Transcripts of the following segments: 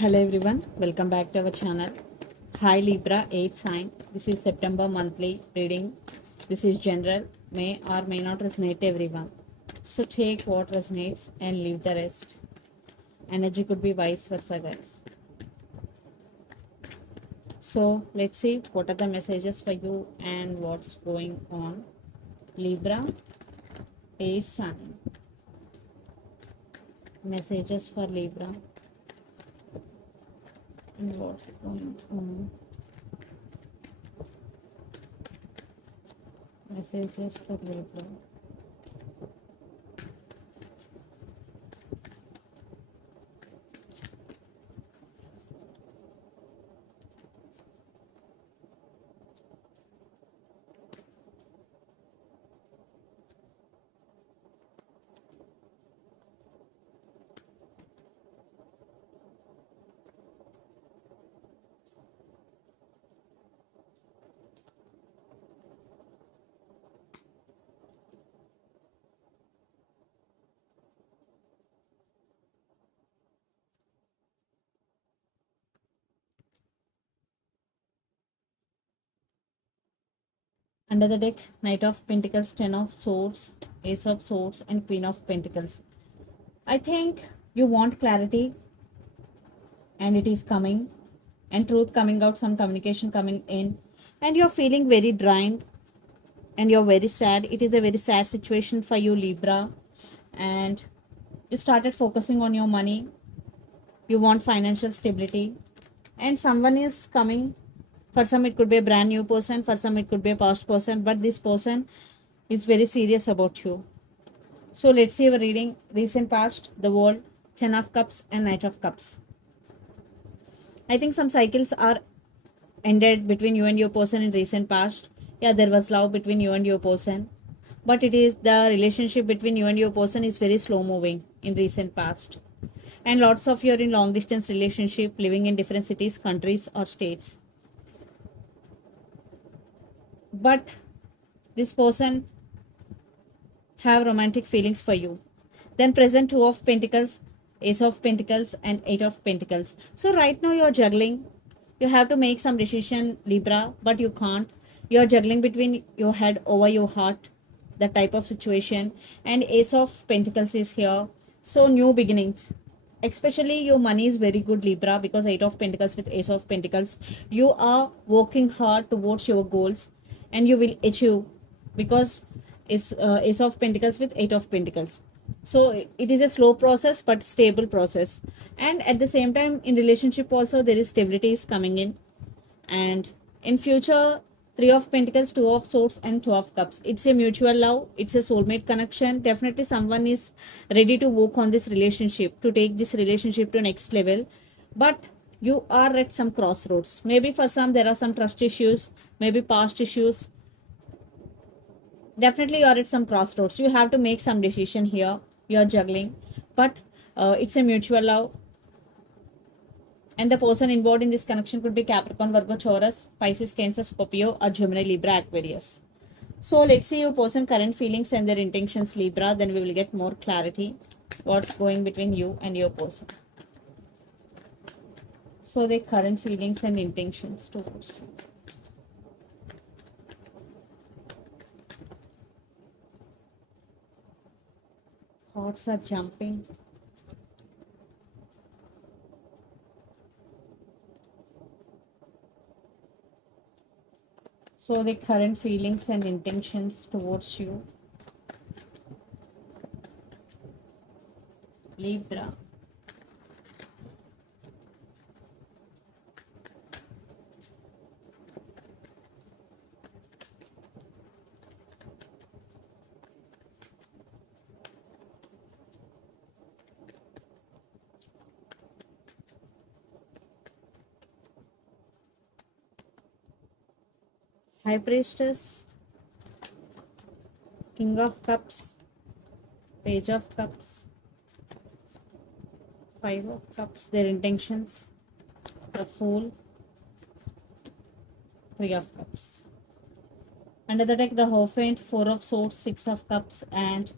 Hello everyone, welcome back to our channel. Hi Libra 8 sign. This is September monthly reading. This is general, may or may not resonate everyone. So take what resonates and leave the rest. Energy could be vice versa, guys. So let's see what are the messages for you and what's going on. Libra 8 sign. Messages for Libra and what's going on. Messages for Libra. Under the deck, Knight of Pentacles, Ten of Swords, Ace of Swords, and Queen of Pentacles. I think you want clarity, and it is coming, and truth coming out, some communication coming in, and you're feeling very drained, and you're very sad. It is a very sad situation for you, Libra, and you started focusing on your money. You want financial stability, and someone is coming. For some, it could be a brand new person, for some, it could be a past person, but this person is very serious about you. So let's see our reading. Recent past, the world, Ten of Cups, and Knight of Cups. I think some cycles are ended between you and your person in recent past. Yeah, there was love between you and your person, but it is the relationship between you and your person is very slow moving in recent past. And lots of you are in long distance relationship, living in different cities, countries, or states. But this person have romantic feelings for you. Then present Two of Pentacles, Ace of Pentacles, and Eight of Pentacles. So right now you're juggling. You have to make some decision, Libra, but you can't. You're juggling between your head over your heart, that type of situation. And Ace of Pentacles is here. So new beginnings. Especially your money is very good, Libra, because Eight of Pentacles with Ace of Pentacles. You are working hard towards your goals and you will achieve, because is Ace of Pentacles with Eight of Pentacles. So it is a slow process but stable process, and at the same time in relationship also there is stability is coming in. And in future, Three of Pentacles, Two of Swords, and Two of Cups. It's a mutual love, it's a soulmate connection. Definitely someone is ready to work on this relationship, to take this relationship to next level. But you are at some crossroads. Maybe for some there are some trust issues, maybe past issues. Definitely you are at some crossroads. You have to make some decision here. You are juggling, but it's a mutual love, and the person involved in this connection could be Capricorn, Virgo, Taurus, Pisces, Cancer, Scorpio, or Gemini, Libra, Aquarius. So let's see your person current feelings and their intentions, Libra. Then we will get more clarity what's going between you and your person. So their current feelings and intentions towards you. Hearts are jumping. So the current feelings and intentions towards you, Libra. High Priestess, King of Cups, Page of Cups, Five of Cups, their intentions, the Fool, Three of Cups. Under the deck, the Hierophant, Four of Swords, Six of Cups, and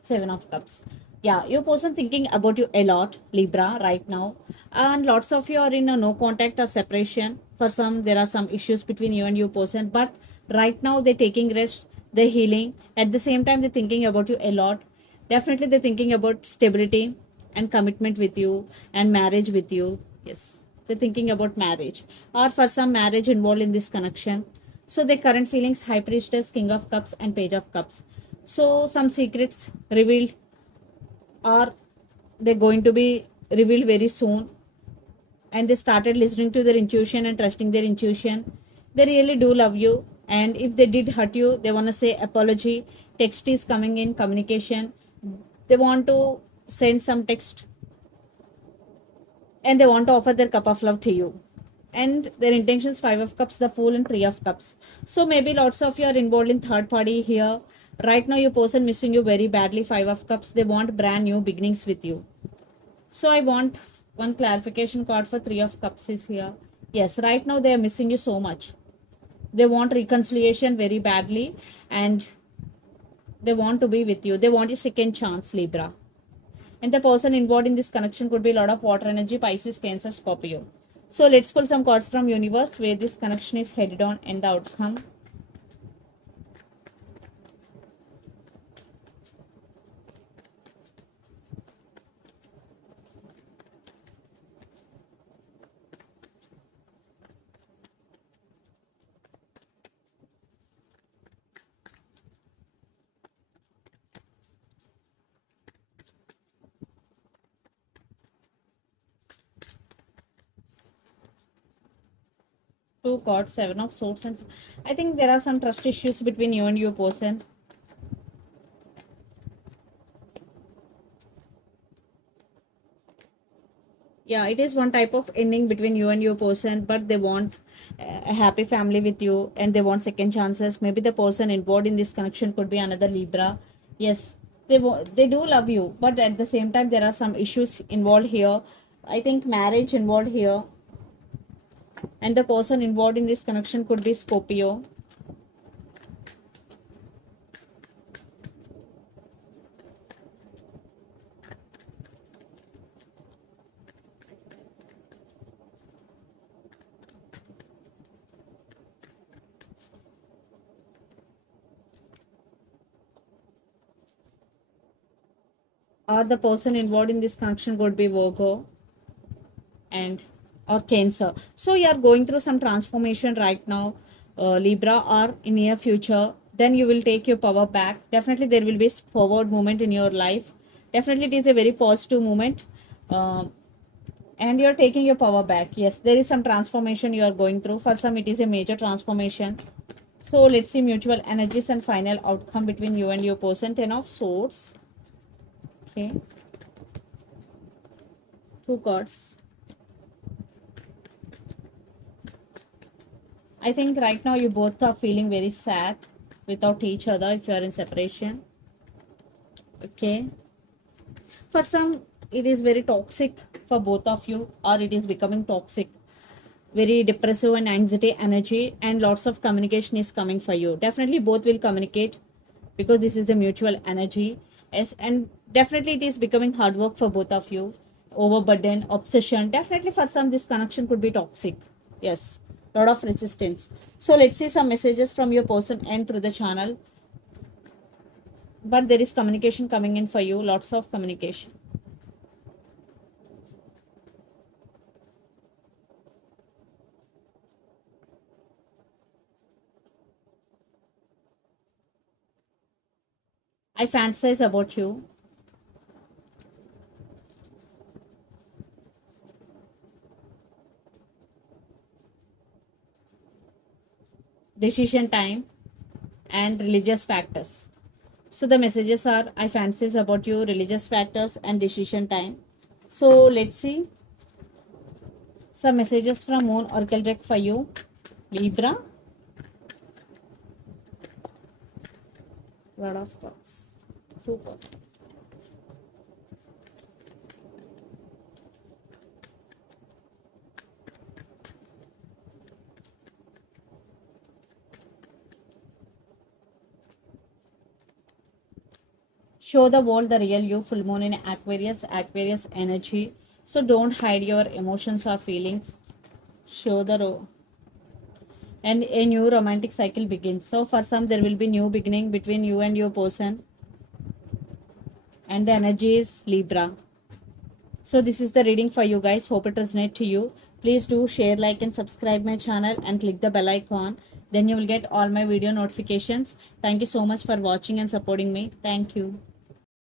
Seven of Cups. Yeah, your person thinking about you a lot, Libra, right now. And lots of you are in a no contact or separation. For some, there are some issues between you and your person, but right now they're taking rest, they're healing. At the same time, they're thinking about you a lot. Definitely they're thinking about stability and commitment with you and marriage with you. Yes, they're thinking about marriage, or for some marriage involved in this connection. So the current feelings, high priestess, king of cups and page of cups. So some secrets revealed, or they're going to be revealed very soon, and they started listening to their intuition and trusting their intuition. They really do love you, and if they did hurt you, they want to say apology. Text is coming in, communication. They want to send some text, and they want to offer their cup of love to you. And their intentions, five of cups, the fool, and three of cups. So maybe lots of you are involved in third party here. Right now your person missing you very badly, five of cups. They want brand new beginnings with you. So I want one clarification card for three of cups is here. Yes, right now they are missing you so much. They want reconciliation very badly, and they want to be with you. They want a second chance, Libra. And the person involved in this connection could be a lot of water energy, Pisces, Cancer, Scorpio. So let's pull some cards from universe where this connection is headed on and the outcome. Two cards, seven of swords, and I think there are some trust issues between you and your person. Yeah, it is one type of ending between you and your person, but they want a happy family with you, and they want second chances. Maybe the person involved in this connection could be another Libra. Yes, they do love you, but at the same time there are some issues involved here. I think marriage involved here, and the person involved in this connection could be Scorpio. Or the person involved in this connection could be Virgo and or Cancer. So you are going through some transformation right now, Libra, or in near future. Then you will take your power back. Definitely there will be forward movement in your life. Definitely it is a very positive moment. And you're taking your power back. Yes, there is some transformation you are going through. For some it is a major transformation. So let's see mutual energies and final outcome between you and your person. Ten of swords. Okay, two cards. I think right now you both are feeling very sad without each other if you are in separation. Okay. For some, it is very toxic for both of you, or it is becoming toxic. Very depressive and anxiety energy, and lots of communication is coming for you. Definitely both will communicate because this is the mutual energy. Yes, and definitely it is becoming hard work for both of you. Overburden, obsession. Definitely for some, this connection could be toxic. Yes, lot of resistance. So let's see some messages from your person and through the channel. But there is communication coming in for you, lots of communication. I fantasize about you. Decision time and religious factors. So the messages are I fantasize about you, religious factors, and decision time. So let's see some messages from Moon Oracle deck for you, Libra. Lot of cards. Super. Show the world the real you. Full moon in Aquarius energy. So don't hide your emotions or feelings. Show the and a new romantic cycle begins. So for some there will be new beginning between you and your person, and the energy is Libra. So this is the reading for you guys. Hope it resonates to you. Please do share, like and subscribe my channel and click the bell icon. Then you will get all my video notifications. Thank you so much for watching and supporting me. Thank you.